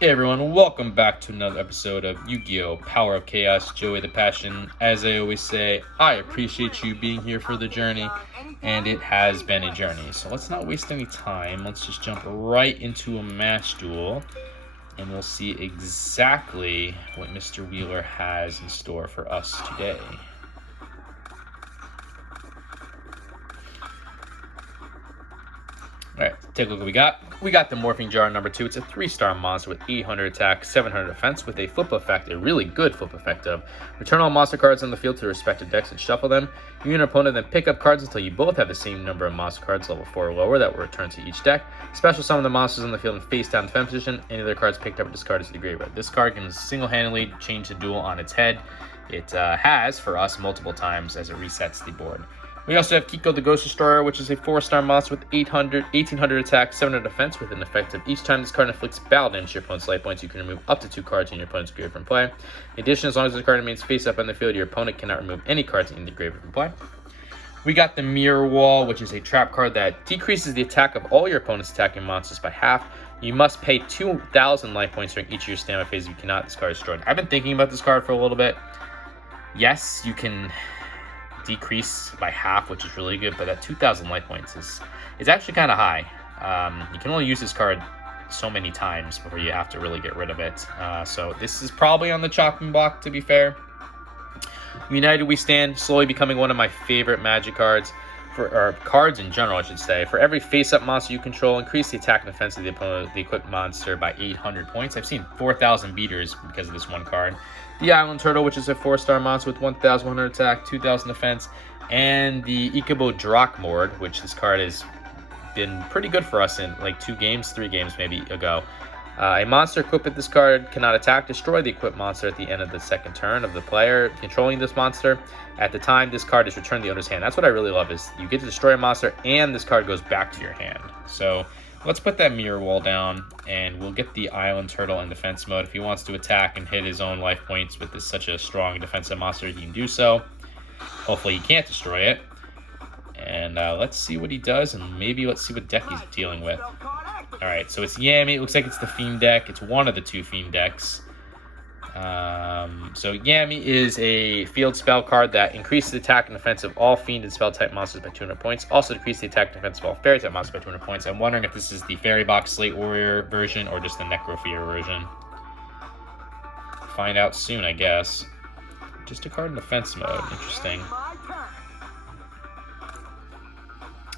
Hey everyone, welcome back to another episode of Yu-Gi-Oh! Power of Chaos, Joey the Passion. As I always say, I appreciate you being here for the journey, and it has been a journey. So let's not waste any time. Let's just jump right into a match duel, and we'll see exactly what Mr. Wheeler has in store for us today. Alright, take a look what we got. We got the Morphing Jar number 2. It's a 3-star monster with 800 attack, 700 defense with a flip effect, a really good flip effect of return all monster cards on the field to their respective decks and shuffle them. You and your opponent then pick up cards until you both have the same number of monster cards, level 4 or lower, that will return to each deck. Special summon the monsters on the field in face down defense position. Any other cards picked up or discarded to the graveyard. This card can single-handedly change the duel on its head. It has, for us, multiple times as it resets the board. We also have Kiko the Ghost Destroyer, which is a 4-star monster with 1800 attack, 700 defense, with an effect of each time this card inflicts battle damage to your opponent's life points, you can remove up to 2 cards in your opponent's graveyard from play. In addition, as long as the card remains face up on the field, your opponent cannot remove any cards in the graveyard from play. We got the Mirror Wall, which is a trap card that decreases the attack of all your opponent's attacking monsters by half. You must pay 2,000 life points during each of your stamina phases if you cannot. This card is destroyed. I've been thinking about this card for a little bit. Yes, you can decrease by half, which is really good, but that 2,000 life points is actually kind of high. You can only use this card so many times before you have to really get rid of it. So this is probably on the chopping block, to be fair. United We Stand, slowly becoming one of my favorite Magic cards, or cards in general, I should say. For every face-up monster you control, increase the attack and defense of the opponent, the equipped monster by 800 points. I've seen 4,000 beaters because of this one card. The Island Turtle, which is a 4-star monster with 1,100 attack, 2,000 defense, and the Ikubo Drakmord, which this card has been pretty good for us in like 3 games maybe ago. A monster equipped with this card cannot attack, destroy the equipped monster at the end of the second turn of the player controlling this monster. At the time this card is returned to the owner's hand. That's what I really love, is you get to destroy a monster and this card goes back to your hand. So let's put that Mirror Wall down, and we'll get the Island Turtle in defense mode. If he wants to attack and hit his own life points with such a strong defensive monster, he can do so. Hopefully he can't destroy it. And let's see what he does, and maybe let's see what deck he's dealing with. Alright, so it's Yami. It looks like it's the Fiend deck. It's one of the 2 Fiend decks. So Yami is a field spell card that increases the attack and defense of all Fiend and spell type monsters by 200 points. Also decreases the attack and defense of all fairy type monsters by 200 points. I'm wondering if this is the Fairy Box Slate Warrior version or just the Necrofear version. Find out soon, I guess. Just a card in defense mode. Interesting.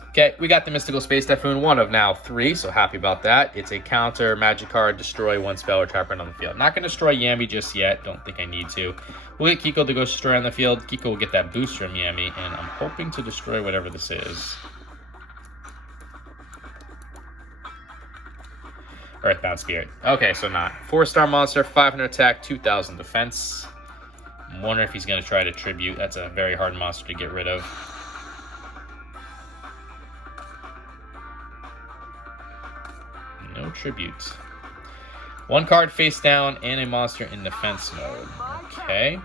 Okay, we got the Mystical Space Typhoon, one of now 3, so happy about that. It's a counter magic card, destroy 1 spell or trap on the field. Not going to destroy Yami just yet, don't think I need to. We'll get Kiko to go destroy on the field. Kiko will get that boost from Yami, and I'm hoping to destroy whatever this is. Earthbound Spirit. Okay, so not. 4-star monster, 500 attack, 2,000 defense. I'm wondering if he's going to try to tribute. That's a very hard monster to get rid of. No tribute. 1 card face down and a monster in defense mode. Okay.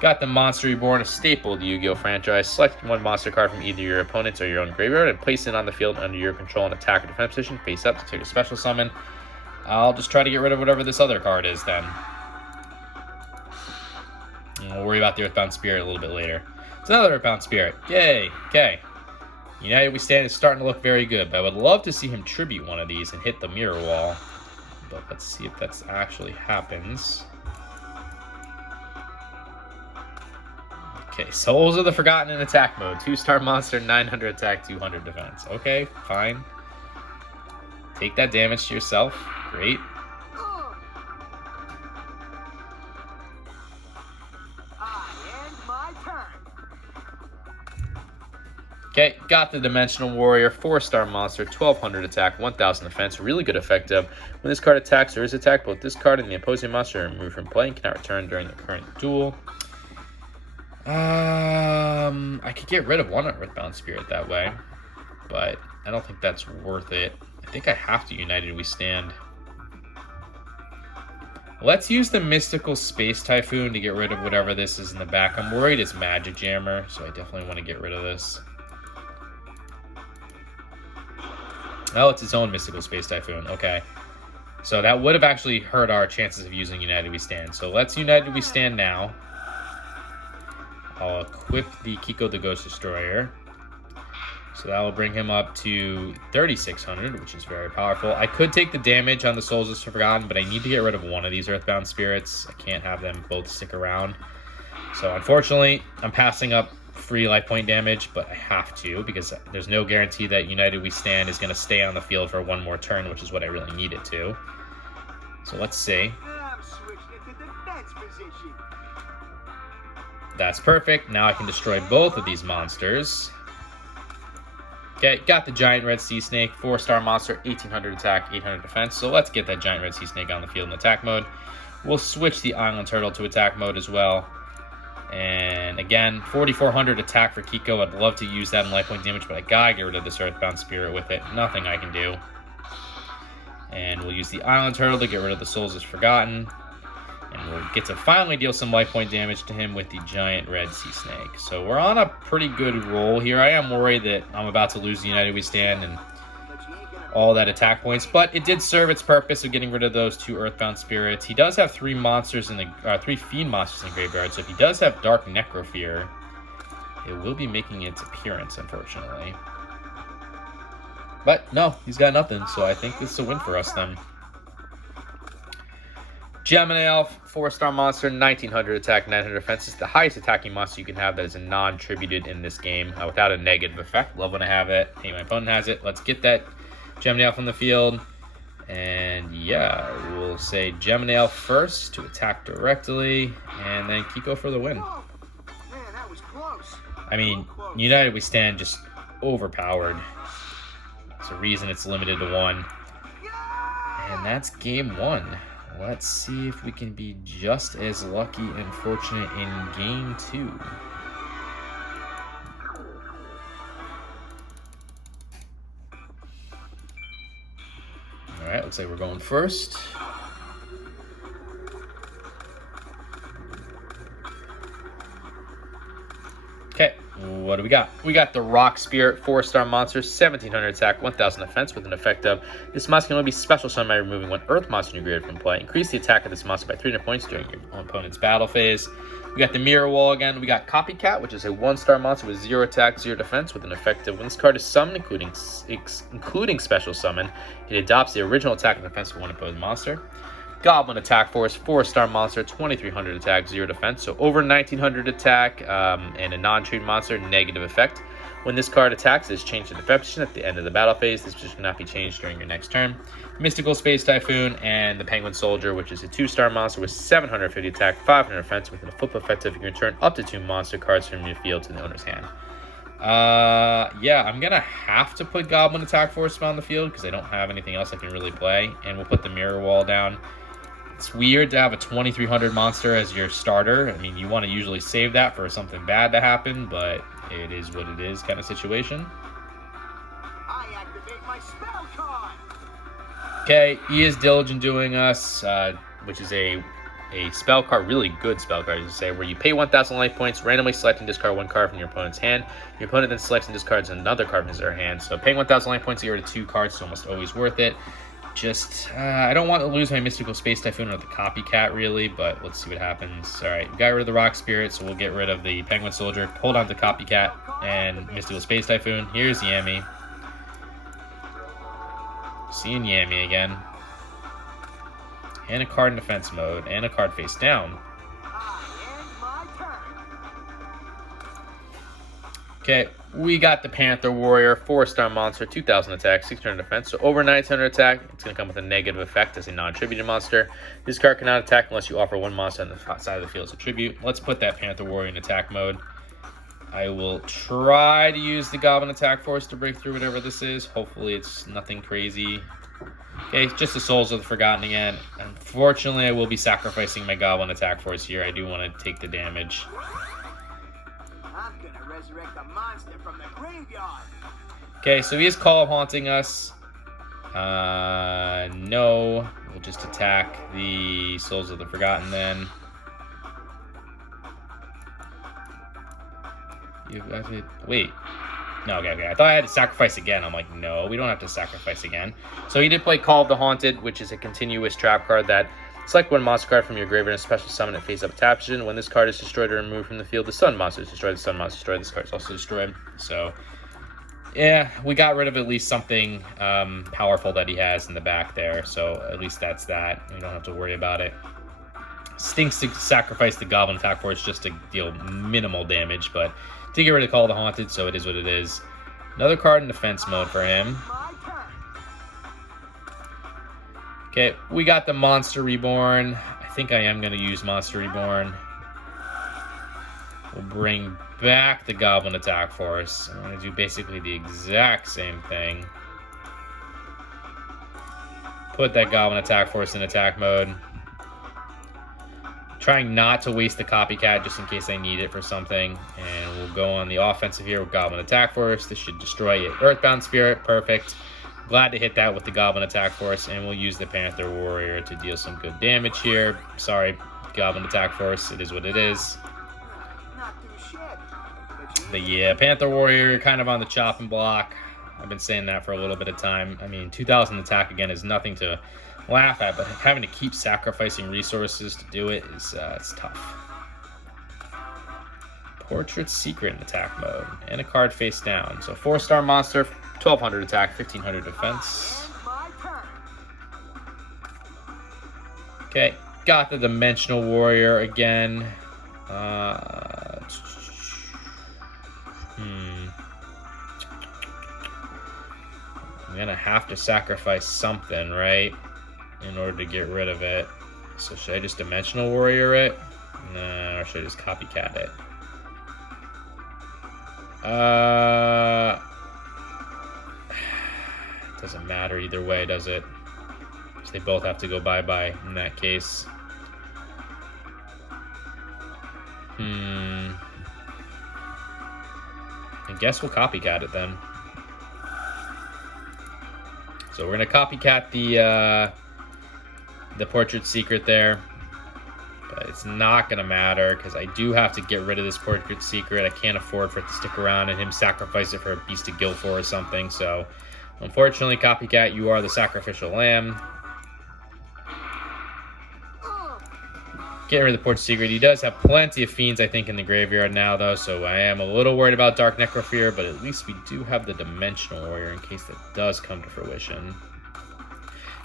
Got the Monster Reborn, a staple of the Yu-Gi-Oh! Franchise. Select 1 monster card from either your opponent's or your own graveyard and place it on the field under your control and attack or defense position, face up to take a special summon. I'll just try to get rid of whatever this other card is then. And we'll worry about the Earthbound Spirit a little bit later. It's another Earthbound Spirit. Yay! Okay. United We Stand is starting to look very good, but I would love to see him tribute one of these and hit the Mirror Wall. But let's see if that actually happens. Okay, Souls of the Forgotten in attack mode. 2-star monster, 900 attack, 200 defense. Okay, fine. Take that damage to yourself. Great. Okay, got the Dimensional Warrior, 4-star monster, 1,200 attack, 1,000 defense. Really good effect of when this card attacks or is attacked, both this card and the opposing monster are removed from play and cannot return during the current duel. I could get rid of 1 Earthbound Spirit that way, but I don't think that's worth it. I think I have to United We Stand. Let's use the Mystical Space Typhoon to get rid of whatever this is in the back. I'm worried it's Magic Jammer, so I definitely want to get rid of this. Oh, it's its own Mystical Space Typhoon. Okay. So that would have actually hurt our chances of using United We Stand. So let's United We Stand now. I'll equip the Kiko the Ghost Destroyer. So that will bring him up to 3,600, which is very powerful. I could take the damage on the Souls of Forgotten, but I need to get rid of one of these Earthbound Spirits. I can't have them both stick around. So unfortunately, I'm passing up free life point damage, but I have to because there's no guarantee that United We Stand is going to stay on the field for one more turn, which is what I really need it to. So let's see. That's perfect. Now I can destroy both of these monsters. Okay, got the Giant Red Sea Snake, 4-star monster, 1,800 attack, 800 defense. So let's get that Giant Red Sea Snake on the field in attack mode. We'll switch the Island Turtle to attack mode as well. And again, 4,400 attack for Kiko. I'd love to use that in life point damage, but I gotta get rid of this Earthbound Spirit with it. Nothing I can do. And we'll use the Island Turtle to get rid of the Souls is Forgotten. And we'll get to finally deal some life point damage to him with the Giant Red Sea Snake. So we're on a pretty good roll here. I am worried that I'm about to lose the United We Stand and all that attack points, but it did serve its purpose of getting rid of those 2 Earthbound Spirits. He does have 3 monsters in the 3 Fiend monsters in the graveyard, so if he does have Dark Necrofear, it will be making its appearance, unfortunately. But no, he's got nothing, so I think this is a win for us then. Gemini Elf, 4-star monster, 1,900 attack, 900 defense. It's the highest attacking monster you can have that is a non-tributed in this game without a negative effect. Love when I have it. Hate my opponent has it. Let's get that Gemini Elf on the field. And yeah, we'll say Gemini Elf first to attack directly, and then Kiko for the win. Man, that was close. I mean, United We Stand just overpowered. There's a reason it's limited to 1. And that's game 1. Let's see if we can be just as lucky and fortunate in game 2. Alright, looks like we're going first. Okay, what do we got? We got the Rock Spirit, 4-star monster, 1,700 attack, 1,000 defense with an effect of this monster can only be special summoned by removing 1 Earth monster in your graveyard from play. Increase the attack of this monster by 300 points during your opponent's battle phase. We got the Mirror Wall again. We got Copycat, which is a 1-star monster with 0 attack, 0 defense with an effect of when this card is summoned, including special summon, it adopts the original attack and defense of 1 opposing monster. Goblin Attack Force, 4-star monster, 2,300 attack, 0 defense. So over 1,900 attack and a non-treat monster, negative effect. When this card attacks, it is changed to defense position at the end of the battle phase. This position cannot be changed during your next turn. Mystical Space Typhoon and the Penguin Soldier, which is a 2-star monster with 750 attack, 500 defense with a flip effect of you can return up to 2 monster cards from your field to the owner's hand. Yeah, I'm gonna have to put Goblin Attack Force on the field because I don't have anything else I can really play. And we'll put the Mirror Wall down. It's weird to have a 2,300 monster as your starter. I mean, you want to usually save that for something bad to happen, but it is what it is kind of situation. I activate my spell card. Okay, he is Diligent Doing Us, which is a spell card, really good spell card, as you say, where you pay 1,000 life points, randomly select and discard 1 card from your opponent's hand. Your opponent then selects and discards another card from their hand. So paying 1,000 life points to get rid of 2 cards is almost always worth it. Just, I don't want to lose my Mystical Space Typhoon or the Copycat, really, but let's see what happens. All right, we got rid of the Rock Spirit, so we'll get rid of the Penguin Soldier, hold on to Copycat and Mystical Space Typhoon. Here's Yami. Seeing Yami again. And a card in defense mode, and a card face down. Okay, we got the Panther Warrior, 4-star monster, 2,000 attack, 600 defense. So over 900 attack, it's going to come with a negative effect as a non-tributed monster. This card cannot attack unless you offer 1 monster on the side of the field as a tribute. Let's put that Panther Warrior in attack mode. I will try to use the Goblin Attack Force to break through whatever this is. Hopefully it's nothing crazy. Okay, just the Souls of the Forgotten again. Unfortunately, I will be sacrificing my Goblin Attack Force here. I do want to take the damage. I'm gonna resurrect a monster from the graveyard. Okay, so he is Call of Haunting us. No. We'll just attack the Souls of the Forgotten then. Wait. No, okay. I thought I had to sacrifice again. I'm like, no, we don't have to sacrifice again. So he did play Call of the Haunted, which is a continuous trap card that select one monster card from your graveyard and special summon it face up tap position. When this card is destroyed or removed from the field, the sun monster is destroyed. The sun monster is destroyed. This card is also destroyed. So, yeah, we got rid of at least something powerful that he has in the back there. So at least that's that. We don't have to worry about it. Stinks to sacrifice the Goblin Attack Force just to deal minimal damage, but to get rid of Call of the Haunted, so it is what it is. Another card in defense mode for him. Okay, we got the Monster Reborn. I think I am going to use Monster Reborn. We'll bring back the Goblin Attack Force. I'm going to do basically the exact same thing. Put that Goblin Attack Force in attack mode. Trying not to waste the Copycat just in case I need it for something. And we'll go on the offensive here with Goblin Attack Force. This should destroy it. Earthbound Spirit, perfect. Glad to hit that with the Goblin Attack Force. And we'll use the Panther Warrior to deal some good damage here. Sorry, Goblin Attack Force. It is what it is. But yeah, Panther Warrior kind of on the chopping block. I've been saying that for a little bit of time. I mean, 2,000 attack again is nothing to laugh at, but having to keep sacrificing resources to do it is it's tough. Portrait Secret in attack mode and a card face down. So 4-star monster, 1,200 attack, 1,500 defense. Okay, got the Dimensional Warrior again. I'm gonna have to sacrifice something, right? In order to get rid of it. So should I just Dimensional Warrior it? No, or should I just Copycat it? Doesn't matter either way, does it? So they both have to go bye-bye in that case. I guess we'll Copycat it then. So we're gonna Copycat the Portrait Secret there, but it's not gonna matter because I do have to get rid of this Portrait Secret. I can't afford for it to stick around and him sacrifice it for a Beast of Guilford or something. So unfortunately, Copycat, you are the sacrificial lamb. Getting rid of the Portrait Secret. He does have plenty of Fiends, I think, in the graveyard now, though, so I am a little worried about Dark Necrofear, but at least we do have the Dimensional Warrior in case that does come to fruition.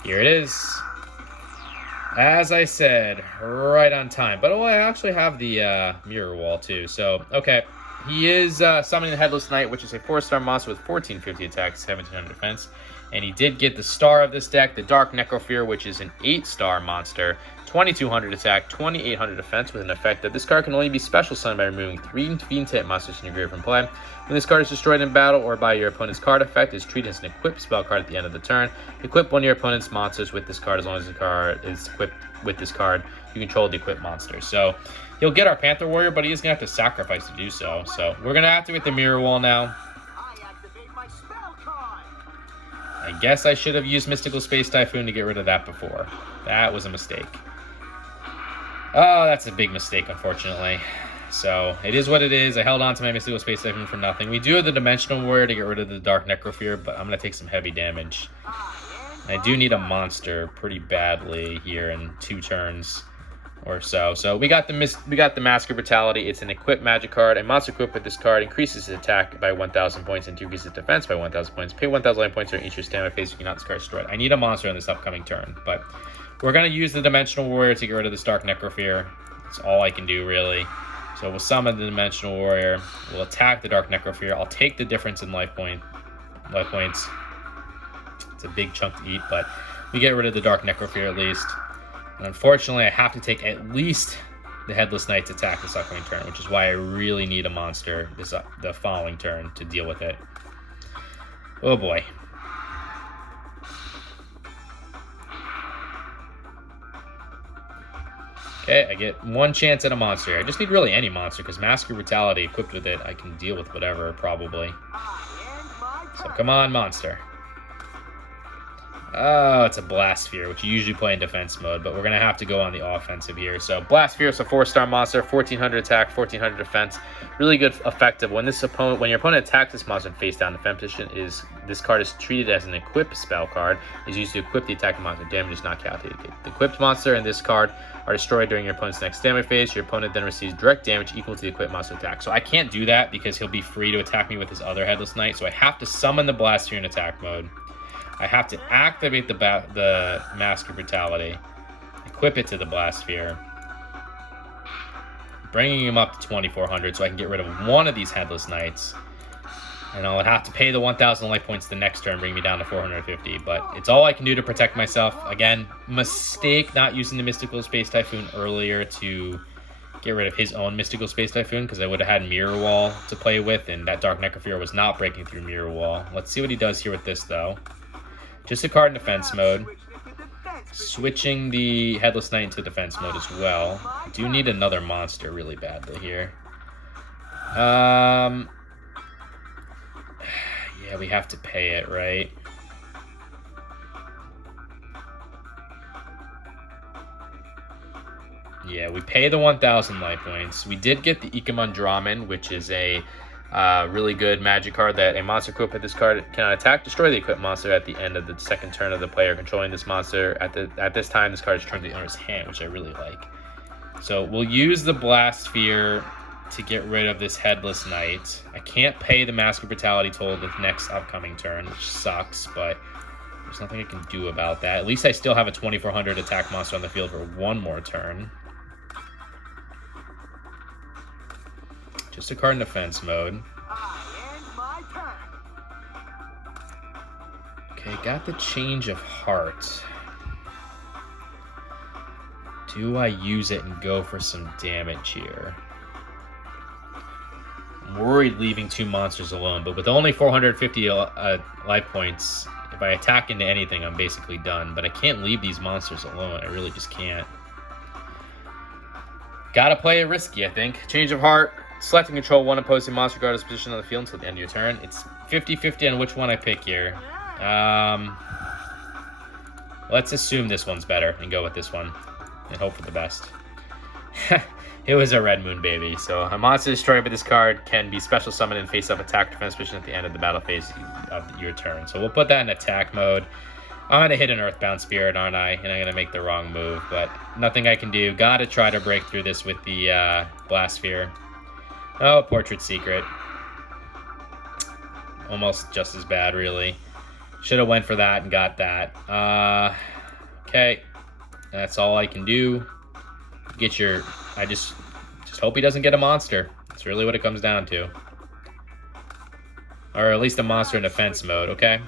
Here it is. As I said, right on time. But I actually have the Mirror Wall, too. So, okay. He is summoning the Headless Knight, which is a 4-star monster with 1,450 attack, 1,700 defense. And he did get the star of this deck, the Dark Necrofear, which is an 8-star monster, 2,200 attack, 2,800 defense, with an effect that this card can only be special summoned by removing 3 Fiend-type monsters in your graveyard from play. When this card is destroyed in battle or by your opponent's card effect, is treated as an equipped spell card at the end of the turn. Equip one of your opponent's monsters with this card as long as the card is equipped with this card. You control the equipped monster. So he'll get our Panther Warrior, but he is going to have to sacrifice to do so. So we're going to activate the Mirror Wall now. I guess I should have used Mystical Space Typhoon to get rid of that before. That was a mistake. Oh, that's a big mistake, unfortunately. So, it is what it is. I held on to my Mystical Space Typhoon for nothing. We do have the Dimensional Warrior to get rid of the Dark Necrofear, but I'm going to take some heavy damage. I do need a monster pretty badly here in 2 turns or so. So, we got the Mask of Brutality. It's an equipped magic card. A monster equipped with this card increases its attack by 1,000 points and decreases its defense by 1,000 points. Pay 1,000 life points during each your standby phase. You cannot discard destroyed. I need a monster in this upcoming turn, but we're going to use the Dimensional Warrior to get rid of this Dark Necrofear. That's all I can do, really. So we'll summon the Dimensional Warrior. We'll attack the Dark Necrofear. I'll take the difference in life points. It's a big chunk to eat, but we get rid of the Dark Necrofear at least. And unfortunately, I have to take at least the Headless Knight's attack this upcoming turn, which is why I really need a monster the following turn to deal with it. Oh boy. Okay, I get 1 chance at a monster. I just need really any monster, because Mask of Brutality equipped with it, I can deal with whatever, probably. So come on, monster. Oh, it's a Blast Sphere, which you usually play in defense mode, but we're going to have to go on the offensive here. So Blast Sphere is a 4-star monster, 1400 attack, 1400 defense. Really good, effective. When your opponent attacks this monster in face down defense position, this card is treated as an equip spell card. Is used to equip the attacking monster. Damage is not calculated. The equipped monster and this card are destroyed during your opponent's next damage phase. Your opponent then receives direct damage equal to the equipped monster attack. So I can't do that because he'll be free to attack me with his other Headless Knight. So I have to summon the Blast Sphere in attack mode. I have to activate the Mask of Brutality, equip it to the Blast Sphere, bringing him up to 2400 so I can get rid of one of these Headless Knights. And I'll have to pay the 1000 life points the next turn, bring me down to 450. But it's all I can do to protect myself. Again, mistake not using the Mystical Space Typhoon earlier to get rid of his own Mystical Space Typhoon, because I would have had Mirror Wall to play with, and that Dark Necrophore was not breaking through Mirror Wall. Let's see what he does here with this, though. Just a card in defense mode. Switching the Headless Knight into defense mode as well. I do need another monster really badly here. Yeah, we have to pay it, right? Yeah, we pay the 1000 life points. We did get the Ikamon Draman, which is a really good magic card that a monster equipped with this card cannot attack, destroy the equipped monster at the end of the second turn of the player controlling this monster. At this time, this card is turned to the owner's hand, which I really like. So we'll use the Blast Sphere to get rid of this Headless Knight. I can't pay the Mask of Brutality toll the next upcoming turn, which sucks, but there's nothing I can do about that. At least I still have a 2400 attack monster on the field for one more turn. Just a card in defense mode. Okay, got the Change of Heart. Do I use it and go for some damage here? I'm worried leaving two monsters alone, but with only 450 life points, if I attack into anything, I'm basically done. But I can't leave these monsters alone. I really just can't. Gotta play it risky, I think. Change of Heart. Select and control one opposing monster regardless of position on the field until the end of your turn. It's 50-50 on which one I pick here. Let's assume this one's better and go with this one and hope for the best. It was a Red Moon baby. So a monster destroyed by this card can be special summoned and face up attack defense position at the end of the battle phase of your turn. So we'll put that in attack mode. I'm going to hit an Earthbound Spirit, aren't I? And I'm going to make the wrong move, but nothing I can do. Got to try to break through this with the Blast Sphere. Oh, Portrait Secret. Almost just as bad, really. Should have went for that and got that. Okay. That's all I can do. Get your... I just hope he doesn't get a monster. That's really what it comes down to. Or at least a monster in defense mode, okay?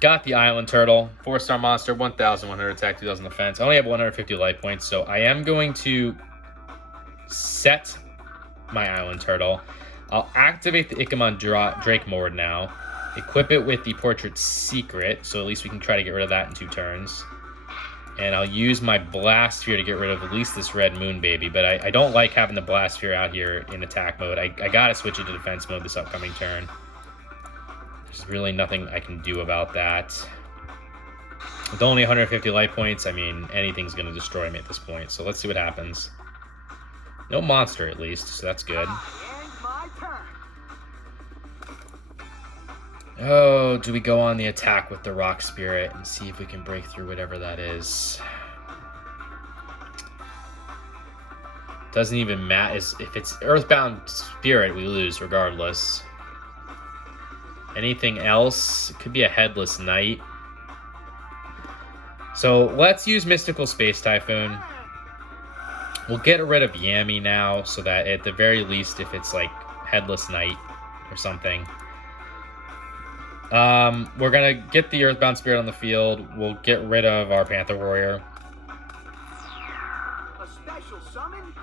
Got the Island Turtle, 4-star monster, 1,100 attack, 2,000 defense. I only have 150 life points, so I am going to set my Island Turtle. I'll activate the Ikamon Drake Mord now. Equip it with the Portrait Secret, so at least we can try to get rid of that in 2 turns. And I'll use my Blast Sphere to get rid of at least this Red Moon baby, but I don't like having the Blast Sphere out here in attack mode. I gotta switch it to defense mode this upcoming turn. There's really nothing I can do about that. With only 150 life points, I mean, anything's going to destroy me at this point. So let's see what happens. No monster, at least, so that's good. Oh, do we go on the attack with the Rock Spirit and see if we can break through whatever that is? Doesn't even matter. If it's Earthbound Spirit, we lose regardless. Anything else? It could be a Headless Knight. So let's use Mystical Space Typhoon. We'll get rid of Yami now, so that at the very least, if it's like Headless Knight or something. We're going to get the Earthbound Spirit on the field. We'll get rid of our Panther Warrior. A special summon?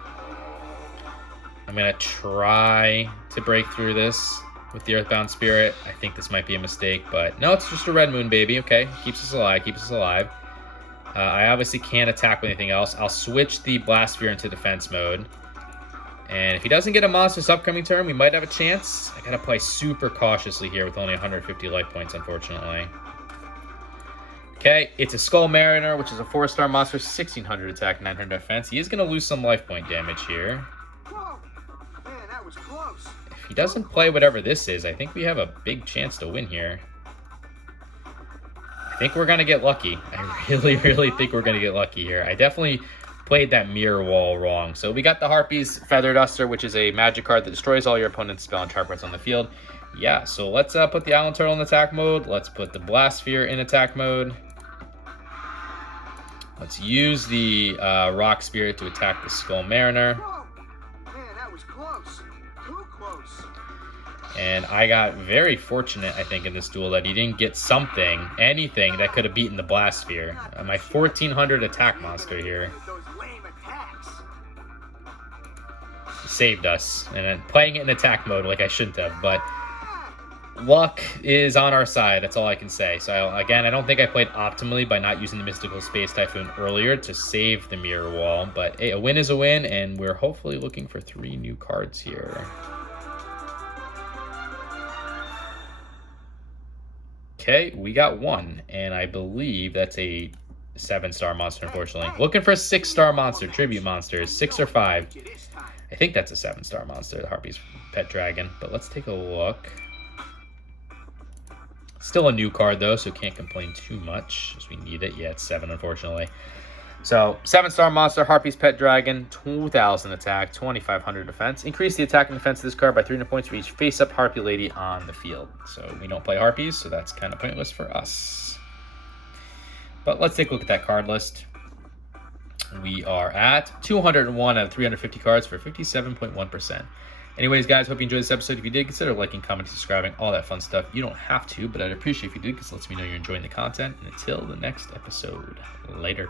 I'm going to try to break through this with the Earthbound Spirit. I think this might be a mistake, but no, it's just a Red Moon baby. Okay, keeps us alive, keeps us alive. I obviously can't attack with anything else. I'll switch the Blast Sphere into defense mode. And if he doesn't get a monster this upcoming turn, we might have a chance. I gotta play super cautiously here with only 150 life points, unfortunately. Okay, it's a Skull Mariner, which is a 4-star monster, 1600 attack, 900 defense. He is gonna lose some life point damage here. Whoa! Man, that was close. If he doesn't play whatever this is, I think we have a big chance to win here. I think we're gonna get lucky. I really think we're gonna get lucky here. I definitely played that mirror wall wrong. So we got the Harpy's Feather Duster, which is a magic card that destroys all your opponent's spell and trap cards on the field. Yeah, so let's put the Island Turtle in attack mode. Let's put the Blast Sphere in attack mode. Let's use the Rock Spirit to attack the Skull Mariner. Whoa! Man, that was close. Too close. And I got very fortunate, I think, in this duel that he didn't get anything that could have beaten the Blast Sphere. My 1400 attack monster here Those lame attacks. saved us. And then playing it in attack mode like I shouldn't have, but luck is on our side. That's all I can say. So again, I don't think I played optimally by not using the Mystical Space Typhoon earlier to save the mirror wall. But hey, a win is a win, and we're hopefully looking for 3 new cards here. Okay, we got 1, and I believe that's a 7-star monster, unfortunately. Looking for a 6-star monster, tribute monsters, 6 or 5. I think that's a 7-star monster, the Harpy's Pet Dragon, but let's take a look. Still a new card, though, so can't complain too much, as we need it. Yeah, it's 7, unfortunately. So, 7-star monster, Harpy's Pet Dragon, 2,000 attack, 2,500 defense. Increase the attack and defense of this card by 300 points for each face-up Harpy Lady on the field. So, we don't play Harpies, so that's kind of pointless for us. But let's take a look at that card list. We are at 201 out of 350 cards for 57.1%. Anyways, guys, hope you enjoyed this episode. If you did, consider liking, commenting, subscribing, all that fun stuff. You don't have to, but I'd appreciate if you did, because it lets me know you're enjoying the content. And until the next episode, later.